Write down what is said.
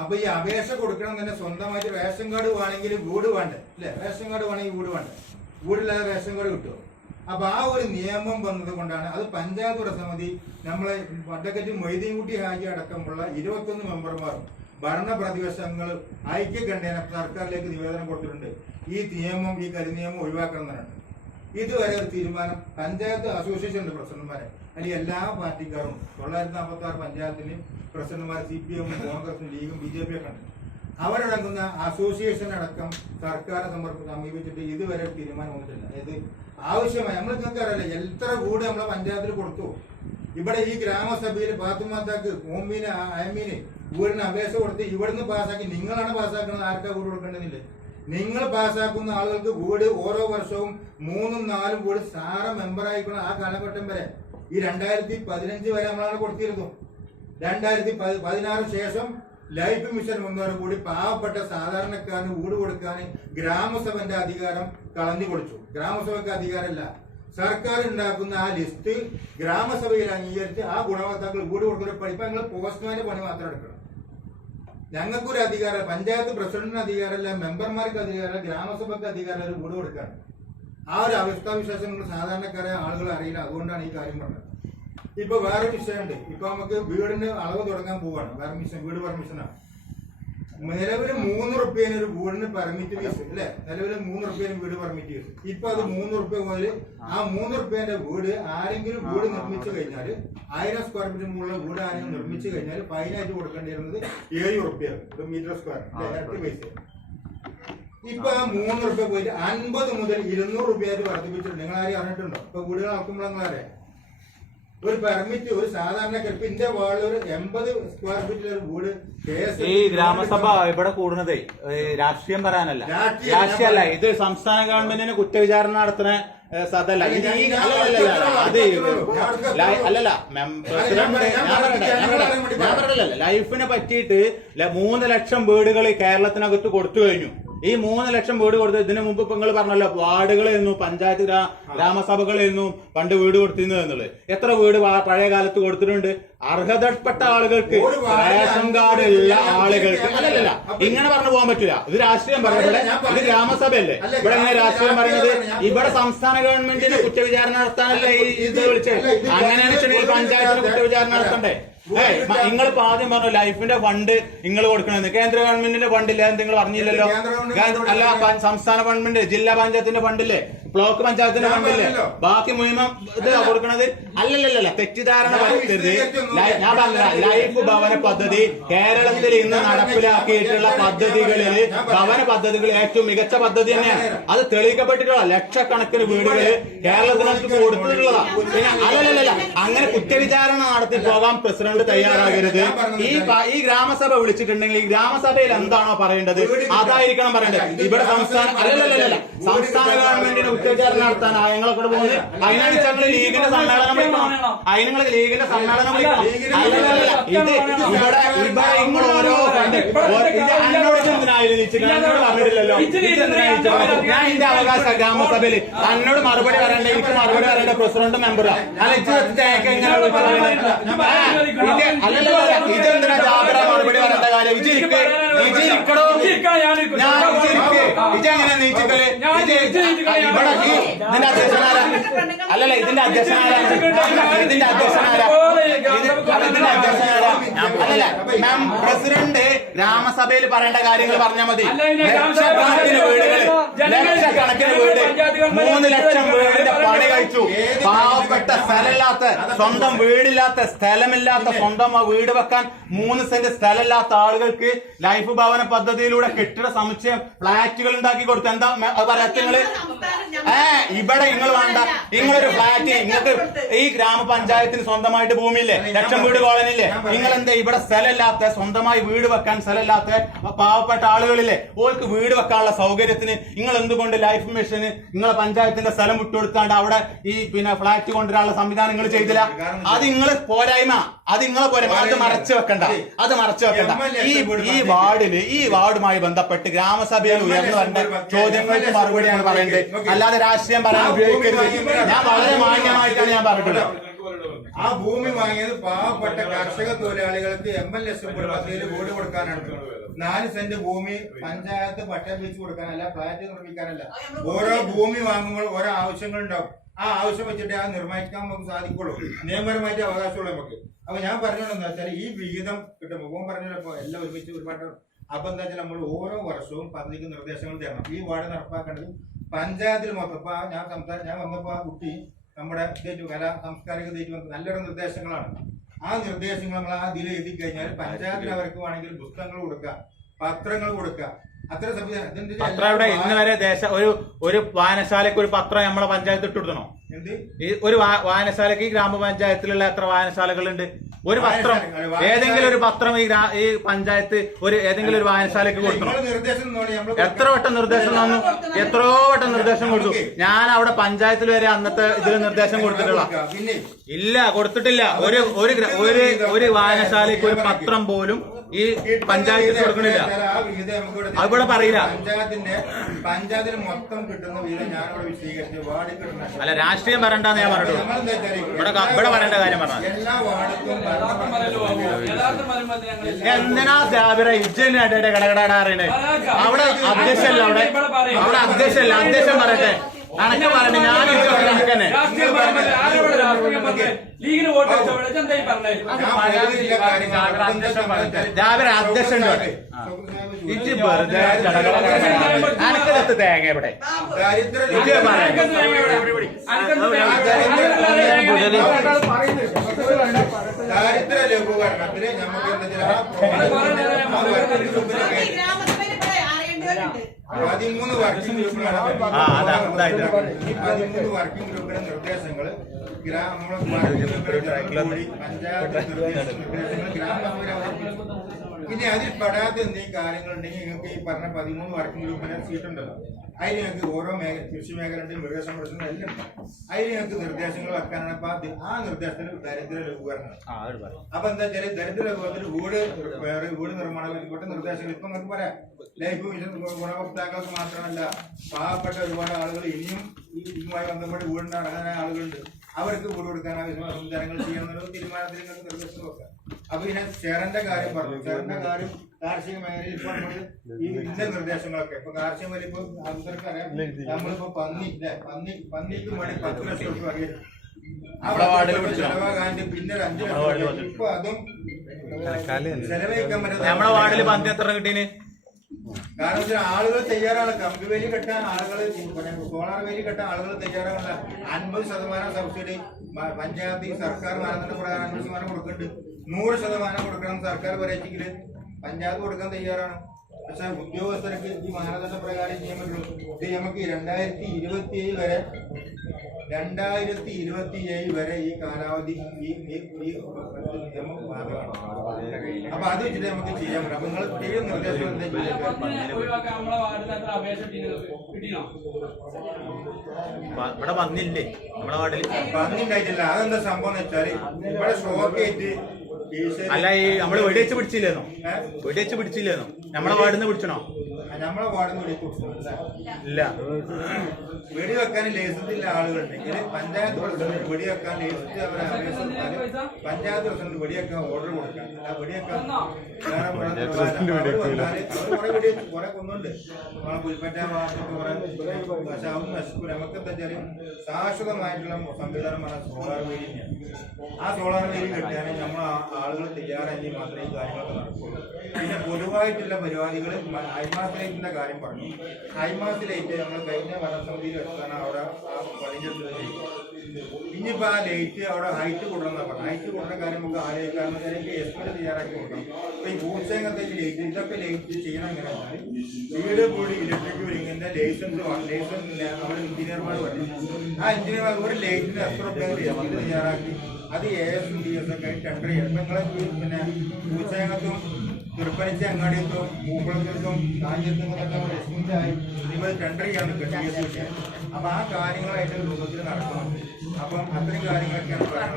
അപ്പൊ ഈ അപേക്ഷ കൊടുക്കണം തന്നെ സ്വന്തമായിട്ട് റേഷൻ കാർഡ് വേണമെങ്കിൽ വീട് വേണ്ടേ അല്ലെ? റേഷൻ കാർഡ് വേണമെങ്കിൽ വീട് വേണ്ടേ? വീടില്ലാതെ റേഷൻ കാർഡ് കിട്ടുമോ? അപ്പൊ ആ ഒരു നിയമം വന്നത് കൊണ്ടാണ് അത് പഞ്ചായത്ത് സമിതി നമ്മളെ അഡ്വക്കേറ്റ് മൊയ്തീൻകുട്ടി ഹാജി അടക്കമുള്ള 21 മെമ്പർമാരും ഭരണ പ്രതിപക്ഷങ്ങൾ ഐക്യകണ്ഠേന സർക്കാരിലേക്ക് നിവേദനം കൊടുത്തിട്ടുണ്ട്. ഈ നിയമം, ഈ കരിനിയമം ഒഴിവാക്കണം എന്നാണ്. ഇതുവരെ ഒരു തീരുമാനം പഞ്ചായത്ത് അസോസിയേഷന്റെ പ്രസിഡന്റുമാരെ അല്ലെങ്കിൽ എല്ലാ പാർട്ടിക്കാരും 946 പഞ്ചായത്തിന് പ്രസിഡന്റുമാർ CPM, കോൺഗ്രസും, ലീഗും, BJP ഒക്കെ ഉണ്ട്. അവരടങ്ങുന്ന അസോസിയേഷൻ അടക്കം സർക്കാരെ സമീപിച്ചിട്ട് ഇതുവരെ തീരുമാനം വന്നിട്ടില്ല. ഇത് ആവശ്യമായി നമ്മൾ നിങ്ങൾക്ക് അറിയില്ല എത്ര വീട് നമ്മളെ പഞ്ചായത്തിൽ കൊടുത്തു. ഇവിടെ ഈ ഗ്രാമസഭയിൽ പാത്തുമാത്താക്ക് ഓമീന് അയമീന് വീടിന് അപേക്ഷ കൊടുത്ത് ഇവിടുന്ന് പാസ്സാക്കി. നിങ്ങളാണ് പാസ്സാക്കുന്നത്, ആർക്കാ വീട് കൊടുക്കേണ്ടതില്ല. നിങ്ങൾ പാസ്സാക്കുന്ന ആളുകൾക്ക് വീട് ഓരോ വർഷവും 3ഉം 4ഉം വീട് സാറ മെമ്പറായിക്കണം. ആ കാലഘട്ടം വരെ ഈ 2015 വരെ നമ്മളാണ് കൊടുത്തിരുന്നു. 2016 ശേഷം ലൈഫ് മിഷൻ വന്നതോടുകൂടി പാവപ്പെട്ട സാധാരണക്കാരന് വീട് കൊടുക്കാൻ ഗ്രാമസഭന്റെ അധികാരം കളഞ്ഞു കൊടുത്തു. ഗ്രാമസഭയ്ക്ക് അധികാരമല്ല, സർക്കാർ ഉണ്ടാക്കുന്ന ആ ലിസ്റ്റ് ഗ്രാമസഭയിൽ അംഗീകരിച്ച് ആ ഗുണഭോക്താക്കൾ വീട് കൊടുക്കുന്ന പഠിപ്പ് ഞങ്ങൾ പോസ്റ്റ്മാന്റെ പണി മാത്രം എടുക്കണം. ഞങ്ങൾക്കൊരു അധികാരം, പഞ്ചായത്ത് പ്രസിഡന്റിന് അധികാരമല്ല, മെമ്പർമാർക്ക് അധികാരമല്ല, ഗ്രാമസഭയ്ക്ക് അധികാരമല്ല വീട് കൊടുക്കാൻ. ആ ഒരു അവസ്ഥാവിശേഷം നിങ്ങൾ സാധാരണക്കാരെ ആളുകൾ അറിയില്ല. അതുകൊണ്ടാണ് ഈ കാര്യം പറഞ്ഞത്. ഇപ്പൊ വേറെ വിഷയമുണ്ട്. ഇപ്പൊ നമുക്ക് വീടിന് അളവ് തുടങ്ങാൻ പോവാണ്. വീട് പെർമിഷനാണ്. നിലവില് 3 റുപ്യേന് ഒരു വീടിന് പെർമിറ്റ് ഫീസ് അല്ലെ? നിലവില് 3 റുപ്യേന് വീട് പെർമിറ്റ് ഫീസ്. ഇപ്പൊ അത് 3 റുപ്യ മുതൽ ആ 3 റുപ്യന്റെ വീട് ആരെങ്കിലും വീട് നിർമ്മിച്ചു കഴിഞ്ഞാൽ 1000 സ്ക്വയർ ഫീറ്റ് മുകളിലുള്ള വീട് ആരെങ്കിലും നിർമ്മിച്ചു കഴിഞ്ഞാൽ ഫൈനായിട്ട് കൊടുക്കേണ്ടി വരുന്നത് 7 റുപ്യ മീറ്റർ സ്ക്വയർ, ഇരട്ടി പൈസ. ഇപ്പൊ ആ 3 റുപ്യ പോയിട്ട് 50 മുതൽ 200 റുപ്യായിട്ട് വർദ്ധിപ്പിച്ചിട്ടുണ്ട്. നിങ്ങൾ ആരും അറിഞ്ഞിട്ടുണ്ടോ? ഇപ്പൊ വീടുകൾ അളക്കുമ്പോൾ നിങ്ങളാരെ ഒരു പെർമിറ്റ് ഒരു സാധാരണക്കാർ ഇപ്പൊ ഇന്ത്യ വാർഡിൽ ഒരു 80 സ്ക്വയർ ഫീറ്റിൽ ഒരു വീട് ഈ ഗ്രാമസഭ ഇവിടെ കൂടുന്നതേ രാഷ്ട്രീയം പറയാനല്ല, രാഷ്ട്രീയമല്ല. ഇത് സംസ്ഥാന ഗവൺമെന്റിന് കുറ്റവിചാരണ നടത്തുന്ന സദല്ല. അല്ലല്ല പ്രസിഡന്റ് ലൈഫിനെ പറ്റിയിട്ട് 3 ലക്ഷം വീടുകൾ കേരളത്തിനകത്ത് കൊടുത്തു കഴിഞ്ഞു. ഈ 3 ലക്ഷം വീട് കൊടുത്ത് ഇതിനു മുമ്പ് ഇപ്പൊ നിങ്ങൾ പറഞ്ഞല്ലോ വാർഡുകളായിരുന്നു, പഞ്ചായത്ത് ഗ്രാമസഭകളായിരുന്നു പണ്ട് വീട് കൊടുത്തിരുന്നത് എന്നുള്ളത്. എത്ര വീട് പഴയ കാലത്ത് കൊടുത്തിട്ടുണ്ട്? അർഹതപ്പെട്ട ആളുകൾക്ക്, റേഷൻ കാർഡ് ഉള്ള ആളുകൾക്ക്. അല്ലല്ല, ഇങ്ങനെ പറഞ്ഞു പോകാൻ പറ്റില്ല. ഇത് രാഷ്ട്രീയം പറയുന്നത്. ഇത് ഗ്രാമസഭയല്ലേ? ഇവിടെ എങ്ങനെ രാഷ്ട്രീയം പറയുന്നത്? ഇവിടെ സംസ്ഥാന ഗവൺമെന്റിന് കുറ്റവിചാരണ നടത്താനല്ലേ ഇത് വിളിച്ചത്? അങ്ങനെയാണ് പഞ്ചായത്തിന് കുറ്റവിചാരണ നടത്തണ്ടേ? നിങ്ങളിപ്പോ ആദ്യം പറഞ്ഞു ലൈഫിന്റെ ഫണ്ട് നിങ്ങൾ കൊടുക്കണമെന്ന്. കേന്ദ്ര ഗവൺമെന്റിന്റെ ഫണ്ടില്ല, നിങ്ങൾ പറഞ്ഞില്ലല്ലോ. അല്ല, സംസ്ഥാന ഗവൺമെന്റ്, ജില്ലാ പഞ്ചായത്തിന്റെ ഫണ്ടില്ലേ, ബ്ലോക്ക് പഞ്ചായത്തിന്റെ ഫണ്ടില്ലേ, ബാക്കി മുഴുവൻ ഇത് കൊടുക്കണത്? അല്ലല്ലല്ല, തെറ്റിദ്ധാരണ വരുത്തരുത്. ഞാൻ പറഞ്ഞ ലൈഫ് ഭവന പദ്ധതി കേരളത്തിൽ ഇന്ന് നടപ്പിലാക്കിയിട്ടുള്ള പദ്ധതികളിൽ ഭവന പദ്ധതികൾ ഏറ്റവും മികച്ച പദ്ധതി തന്നെയാണ്. അത് തെളിയിക്കപ്പെട്ടിട്ടുള്ള ലക്ഷക്കണക്കിന് വീടുകൾ കേരളത്തിനകത്ത് കൊടുത്തിട്ടുള്ളതാണ്. പിന്നെ അല്ലല്ലല്ല, അങ്ങനെ കുറ്റവിചാരണ നടത്തി പോകാൻ പ്രസിഡന്റ് തയ്യാറാകരുത്. ഈ ഗ്രാമസഭ വിളിച്ചിട്ടുണ്ടെങ്കിൽ ഈ ഗ്രാമസഭയിൽ എന്താണോ പറയേണ്ടത് അതായിരിക്കണം പറയേണ്ടത്. ഇവിടെ സംസ്ഥാന ഗവൺമെന്റിന് കുറ്റവിചാരണ നടത്താൻ ഞങ്ങളൊക്കെ പോകുന്നത്. അതിനാണ് ഞങ്ങൾ ലീഗിന്റെ സമ്മേളനം വിളിക്കണം. അതിന് ലീഗിന്റെ സമ്മേളനം വിളിക്കണം. ഇത് ഇവിടെ നിങ്ങൾ ഓരോ എന്നോട് പറഞ്ഞിട്ടില്ലല്ലോ. ഞാൻ എന്റെ അവകാശ ഗ്രാമസഭയിൽ എന്നോട് മറുപടി പറയണ്ടേ, എനിക്ക് മറുപടി പറയേണ്ട പ്രസിഡന്റ് മെമ്പറാ. അല്ല എങ്ങനെ ഇതെന്തിനാ ജാബറ മറുപടി പറയേണ്ട കാര്യം? വിജയിക്കണോ? ഇജെങ്ങനെ നീച്ചിക്കല്? ഇവിടെ ഇതിന്റെ അധ്യക്ഷനാരാ? അല്ലല്ല, ഇതിന്റെ അധ്യക്ഷനാരാ? ഇതിന്റെ അധ്യക്ഷനാരാ? അല്ലല്ല, മാം പ്രസിഡന്റ് ഗ്രാമസഭയിൽ പറയേണ്ട കാര്യങ്ങൾ പറഞ്ഞാൽ മതി. ലക്ഷക്കണക്കിന് വീടുകൾ, ലക്ഷക്കണക്കിന് വീട്, 3 ലക്ഷം വീടിന്റെ പണി കഴിച്ചു. പാവപ്പെട്ട സ്ഥലമില്ലാത്ത, സ്വന്തം വീടില്ലാത്ത, സ്ഥലമില്ലാത്ത, സ്വന്തം വീട് വെക്കാൻ 3 സെന്റ് സ്ഥലമില്ലാത്ത ആളുകൾക്ക് ലൈഫ് ഭവന പദ്ധതിയിലൂടെ കെട്ടിട സമുച്ചയം ഫ്ളാറ്റുകൾ ഉണ്ടാക്കി കൊടുത്തു. എന്താ പറയാങ്ങള്? ഇവിടെ നിങ്ങൾ വേണ്ട, നിങ്ങളൊരു ഫ്ളാറ്റ്, നിങ്ങൾക്ക് ഈ ഗ്രാമപഞ്ചായത്തിന് സ്വന്തമായിട്ട് ഭൂമിയില്ലേ, ലക്ഷം വീട് കോളനിയില്ലേ? നിങ്ങൾ എന്താ ഇവിടെ സ്ഥലമില്ലാത്ത, സ്വന്തമായി വീട് വെക്കാൻ സ്ഥലമില്ലാത്ത പാവപ്പെട്ട ആളുകളില്ലേ, ഓർക്ക് വീട് വെക്കാനുള്ള സൗകര്യത്തിന് നിങ്ങൾ എന്തുകൊണ്ട് ലൈഫ് മിഷന് നിങ്ങളെ പഞ്ചായത്തിന്റെ സ്ഥലം വിട്ടുകൊടുക്കാണ്ട് അവിടെ ഈ ഫ്ളാറ്റ് കൊണ്ടുവരാനുള്ള സംവിധാനം നിങ്ങൾ ചെയ്തില്ല? അത് നിങ്ങൾ പോരായ്മ, അത് നിങ്ങളെ പോരായ്മ. അത് മറച്ചു വെക്കണ്ട, അത് മറച്ചു വെക്കണ്ട. ഈ വാർഡുമായി ബന്ധപ്പെട്ട് ഗ്രാമസഭയിൽ ഉയർന്നു വരേണ്ട ചോദ്യങ്ങൾക്ക് മറുപടിയാണ് പറയേണ്ടത്, അല്ലാതെ രാഷ്ട്രീയം പറയാൻ ഉപയോഗിക്കരുത്. ഞാൻ വളരെ മാന്യമായിട്ടാണ് ഞാൻ പറഞ്ഞിട്ടുള്ളത്. ആ ഭൂമി വാങ്ങിയത് പാവപ്പെട്ട കർഷക തൊഴിലാളികൾക്ക് MLS പദ്ധതിയിൽ വീട് കൊടുക്കാനാണ്. 4 സെന്റ് ഭൂമി പഞ്ചായത്ത് പട്ടയം വെച്ച് കൊടുക്കാനല്ല, ഫ്ലാറ്റ് നിർമ്മിക്കാനല്ല. ഓരോ ഭൂമി വാങ്ങുമ്പോൾ ഓരോ ആവശ്യങ്ങൾ ഉണ്ടാവും. ആ ആവശ്യം വെച്ചിട്ട് ആ നിർമ്മിക്കാൻ നമുക്ക് സാധിക്കുള്ളൂ. നിയമപരമായിട്ട് അവകാശമുള്ള നമുക്ക്. അപ്പൊ ഞാൻ പറഞ്ഞോളെന്ന് വെച്ചാൽ ഈ വിഹിതം കിട്ടും. മുഖം പറഞ്ഞപ്പോ എല്ലാം ഒരുമിച്ച് ഒരുപാട്. അപ്പൊ എന്താ വെച്ചാൽ നമ്മൾ ഓരോ വർഷവും പദ്ധതിക്ക് നിർദ്ദേശങ്ങൾ തരണം. ഈ വാർഡ് നടപ്പാക്കേണ്ടത് പഞ്ചായത്തിൽ മൊത്തം. ഇപ്പൊ ഞാൻ വന്നപ്പോ ആ കുട്ടി നമ്മുടെ കലാ സാംസ്കാരിക നല്ലൊരു നിർദ്ദേശങ്ങളാണ്. ആ നിർദ്ദേശങ്ങൾ നമ്മൾ ആ ഇതിൽ എഴുതി കഴിഞ്ഞാൽ പഞ്ചായത്തിൽ അവർക്ക് വേണമെങ്കിൽ പുസ്തകങ്ങൾ കൊടുക്കുക, പത്രങ്ങൾ കൊടുക്കുക. അത്ര പത്രം ഇന്ന് വരെ ഒരു വായനശാലയ്ക്ക് ഒരു പത്രം നമ്മളെ പഞ്ചായത്ത് ഇട്ടുകൊടുക്കണോ? ഈ ഒരു വായനശാലയ്ക്ക് ഈ ഗ്രാമപഞ്ചായത്തിലുള്ള എത്ര വായനശാലകളുണ്ട്? ഒരു പത്രം, ഏതെങ്കിലും ഒരു പത്രം ഈ പഞ്ചായത്ത് ഏതെങ്കിലും ഒരു വായനശാലയ്ക്ക് കൊടുക്കണം. എത്ര വട്ടം നിർദ്ദേശം തന്നു? എത്രയോ വട്ടം നിർദ്ദേശം കൊടുത്തു. ഞാൻ അവിടെ പഞ്ചായത്തിൽ വരെ അന്നത്തെ ഇതിൽ നിർദ്ദേശം കൊടുത്തിട്ടുള്ള ഇല്ല, കൊടുത്തിട്ടില്ല. ഒരു വായനശാലയ്ക്ക് ഒരു പത്രം പോലും ഈ പഞ്ചായത്തിൽ കൊടുക്കണില്ല. അവിടെ പറയില്ല. പഞ്ചായത്തിൽ മൊത്തം കിട്ടുന്ന വീതം ഞാനിവിടെ വിശദീകരിച്ചു. വാർഡ് കിട്ടുന്ന അല്ല, രാഷ്ട്രീയം പറയണ്ടെന്ന് ഞാൻ പറഞ്ഞു. ഇവിടെ പറയേണ്ട കാര്യം പറഞ്ഞു. എല്ലാ വാർഡും എന്തിനാ ജാബിറ ഇജ്ജിനായിട്ട് കടകടാ അറിയണേ? അവിടെ അധ്യക്ഷല്ല, അവിടെ അധ്യക്ഷല്ല. അധ്യക്ഷൻ പറയട്ടെ. കണക്ക് പറയട്ടെ. ഞാൻ കണക്കന്നെ ജാബിറ അധ്യക്ഷൻ ഇജ്ജ് വെറുതെ അനക്കകത്ത് തേങ്ങ ഇവിടെ ഇജ്ജ് ദാരിദ്ര്യ ലഘൂകരണത്തിന് നമുക്ക് 13 വർക്കിംഗ് ഗ്രൂപ്പിലാണ്. ഈ 13 വർക്കിംഗ് ഗ്രൂപ്പിന്റെ നിർദ്ദേശങ്ങൾ പഞ്ചായത്ത് നിർദ്ദേശങ്ങൾ ഗ്രാമസഭ. ഇനി അതിൽ പെടാത്ത എന്തെങ്കിലും കാര്യങ്ങളുണ്ടെങ്കിൽ നിങ്ങൾക്ക് ഈ പറഞ്ഞ 13 വർക്കിംഗ് ഗ്രൂപ്പിന് സീറ്റുണ്ടല്ലോ, അതിൽ ഞങ്ങൾക്ക് ഓരോ കൃഷി മേഖലയുടെയും മൃഗസംരക്ഷണം എല്ലാം ഉണ്ട്. അതിൽ ഞങ്ങൾക്ക് നിർദ്ദേശങ്ങൾ വെക്കാനാണ്. അപ്പൊ ആ നിർദ്ദേശത്തിൽ ദരിദ്ര ലഘൂകരണം. അപ്പൊ എന്താ വെച്ചാൽ ദരിദ്ര ലഘൂകരണത്തിൽ വീട് നിർമ്മാണം നിർദ്ദേശങ്ങൾ ഇപ്പൊ നമുക്ക് പറയാം. ലൈഫ് മിഷൻ ഗുണഭോക്താക്കൾക്ക് മാത്രമല്ല, പാവപ്പെട്ട ഒരുപാട് ആളുകൾ ഇനിയും ഇതുമായി ബന്ധപ്പെട്ട് വീടിന് ആളുകളുണ്ട്. അവർക്ക് വീട് കൊടുക്കാൻ ആവശ്യമായ സംവിധാനങ്ങൾ ചെയ്യണമെന്നുള്ള തീരുമാനത്തിൽ നിർദ്ദേശം വെക്കാം. അപ്പൊ ഇതിനെ ഷെയറിന്റെ കാര്യം പറഞ്ഞു. ഷെയറിന്റെ കാര്യം കാർഷിക മേഖലയിൽ ഇപ്പൊ നമ്മള് ഈ ഇന്ന നിർദ്ദേശങ്ങളൊക്കെ ഇപ്പൊ കാർഷിക മേഖല ഇപ്പൊ ആൾക്കാർക്കറിയാം. നമ്മളിപ്പോ പന്നിക്ക് വേണ്ടി 10 ലക്ഷം രൂപ ചെലവാകാണ്ട് പിന്നെ 5 ലക്ഷം ഇപ്പൊ അതും ചെലവഴിക്കാൻ പറ്റും. നമ്മുടെ വാർഡിൽ പന്നി എത്ര കിട്ടീന്? കാരണം ആളുകൾ തയ്യാറാണ്. കമ്പി വേലി കെട്ടാൻ ആളുകൾ, സോളാർ വേലി കെട്ടാൻ ആളുകൾ തയ്യാറാണ്. 50% സബ്സിഡി പഞ്ചായത്ത് സർക്കാർ മാനദണ്ഡ പ്രകാരം 50% കൊടുക്കുന്നുണ്ട്. 100% കൊടുക്കണം സർക്കാർ വരച്ചെങ്കില് പഞ്ചായത്ത് കൊടുക്കാൻ തയ്യാറാണ്. പക്ഷെ ഉദ്യോഗസ്ഥർക്ക് ഈ മാനദണ്ഡ പ്രകാരം ചെയ്യാൻ പറ്റുള്ളൂ. ഇത് നമുക്ക് 2027 വരെ 2027 വരെ ഈ കാലാവധി ഈ നിയമം ബാധകമാണ്. അപ്പൊ അത് വെച്ചിട്ട് നമുക്ക് ചെയ്യാൻ പറ്റും. അപ്പൊ നിങ്ങൾ ചെയ്യുന്ന നിർദ്ദേശം എന്താ ഇവിടെ വന്നില്ലേ? നമ്മളെ വാർഡിൽ പന്നിണ്ടായിട്ടില്ല. അതെന്താ സംഭവം എന്ന് വെച്ചാല് ഇവിടെ ഷോക്ക് ആയിട്ട് അല്ല, ഈ നമ്മള് വെടിവെച്ച് പിടിച്ചില്ലേന്നോ? വെടിവെച്ച് പിടിച്ചില്ലേന്നോ? നമ്മളെ വാർഡിന്ന് പിടിച്ചണോ? നമ്മളെ വാർഡിന്ന് ഇല്ല. വെടിവെക്കാൻ ലൈസൻസ് ഇല്ല ആളുകളുണ്ടെങ്കിൽ പഞ്ചായത്ത് പ്രസിഡന്റ് വെടിവെക്കാൻ ലൈസൻസ് അവരെ അപേക്ഷിച്ചാൽ പഞ്ചായത്ത് പ്രസിഡന്റ് വെടിവെക്കാൻ ഓർഡർ കൊടുക്കാൻ. വെടിവെക്കാൻ കുറെ കൊന്നുണ്ട്. നമ്മളെ പുൽപ്പറ്റ ഭാഗത്തൊക്കെ കുറെ. പക്ഷെ അതൊന്നും നശിക്കൂല. നമുക്ക് എന്താ വെച്ചാൽ ശാശ്വതമായിട്ടുള്ള സംവിധാനമാണ് സോളാർ വേലി തന്നെയാണ്. ആ സോളാർ വേലി കെട്ടിയാണെങ്കിൽ നമ്മൾ ആളുകൾ തയ്യാറായെങ്കിൽ മാത്രമേ ഈ കാര്യങ്ങളൊക്കെ നടക്കുള്ളൂ. പിന്നെ പൊതുവായിട്ടുള്ള പരിപാടികൾ ഹൈമാസ് ലൈറ്റിന്റെ കാര്യം പറഞ്ഞു. ഹൈമാസ് ലൈറ്റ് നമ്മൾ കഴിഞ്ഞ ഭരണസമിതിയിൽ വെച്ചാണ് അവിടെ ആ പണിന്റെ ഇനിയിപ്പോ ആ ലൈറ്റ് അവിടെ ഹൈറ്റ് കൂടണം. ഹൈറ്റ് കൂടുന്ന കാര്യം നമുക്ക് ആലോചിക്കാമെന്ന് വെച്ചാൽ എസ്റ്റിമേറ്റ് തയ്യാറാക്കി കൊടുക്കണം. അപ്പൊ ഈ ഭൂസേങ്ങത്തെ ലൈറ്റ് ഇതൊക്കെ ലൈറ്റ് ചെയ്യണം. എങ്ങനെയാൽ വീട് കൂടി ഇലക്ട്രിക് വിരിങ്ങിന്റെ ലൈസൻസ് അവിടെ എഞ്ചിനീയർമാർ പറഞ്ഞു. ആ എഞ്ചിനീയർമാർ ഒരു ലൈറ്റിന് എത്ര എസ്റ്റിമേറ്റ് തയ്യാറാക്കി അത് AS DS ഒക്കെ ടെൻഡർ ചെയ്യണം. നിങ്ങളെ പിന്നെ ഭൂസേങ്ങത്തും തിരുപ്പനച്ചി അങ്ങാടിയത്തും പൂക്കുളത്തും കാഞ്ഞിരത്തും എസ്റ്റിമേറ്റായി നിങ്ങൾ ടെൻഡർ ചെയ്യാൻ നിൽക്കുക. അപ്പൊ ആ കാര്യങ്ങളായിട്ട് രൂപത്തിൽ നടക്കണം. അപ്പം അത്രയും കാര്യങ്ങളൊക്കെയാണ് പറയാനുള്ളത്.